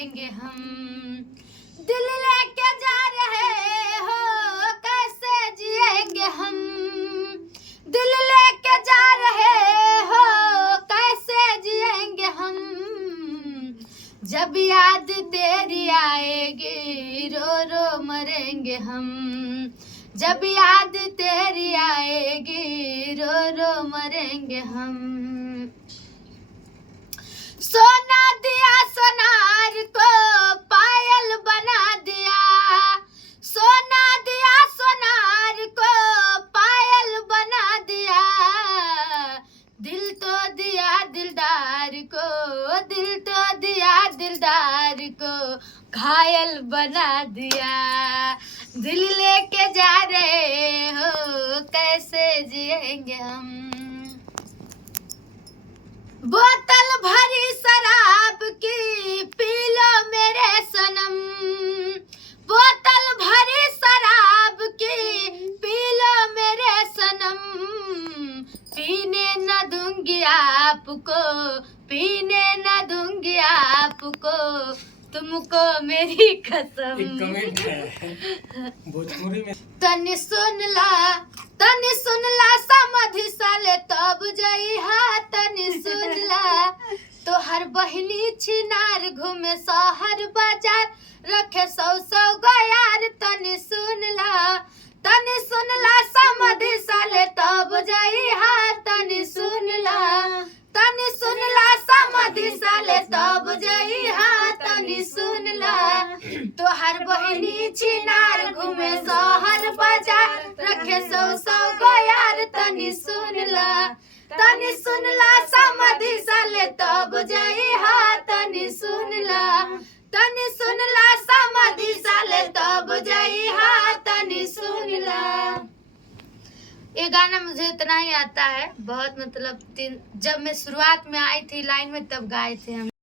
मरेंगे हम। दिल लेके जा रहे हो कैसे जिएंगे हम। दिल लेके जा रहे हो कैसे जिएंगे हम। जब याद तेरी आएगी रो रो मरेंगे हम। जब याद तेरी आएगी रो रो मरेंगे हम। सोना दिया सोनार को पायल बना दिया। सोना दिया सोनार को पायल बना दिया। दिल तो दिया दिलदार को। दिल तो दिया दिलदार को घायल बना दिया। दिल लेके जा रहे हो कैसे जिएंगे हम। बोतल भरी शराब की पी लो मेरे सनम। बोतल भरी शराब की पी लो मेरे सनम। पीने न दूंगी आपको। पीने न दूंगी आपको तुमको मेरी कसम। एक कमेंट है भोजपुरी में। तनी सुन ला समधि साले तब जई हा। तनी सुन ला तो हर बहिनी छिनार घूमे शहर बाजार रखे सौ गो यार। तनी सुन ला समधि साले तब जई हा। तनी सुन ला समधि साले तब जई हा। तनी सुन ला तो हर बहिनी छिनार घूमे शहर बाजार रखे सौ गो यार। तनी सुन ला समधि साले तब जई हा। तनी सुन ला समधि साले तब जई हा। तनी सुन ला। ये गाना मुझे इतना ही आता है बहुत मतलब जब मैं शुरुआत में आई थी लाइन में तब गाए थे हम।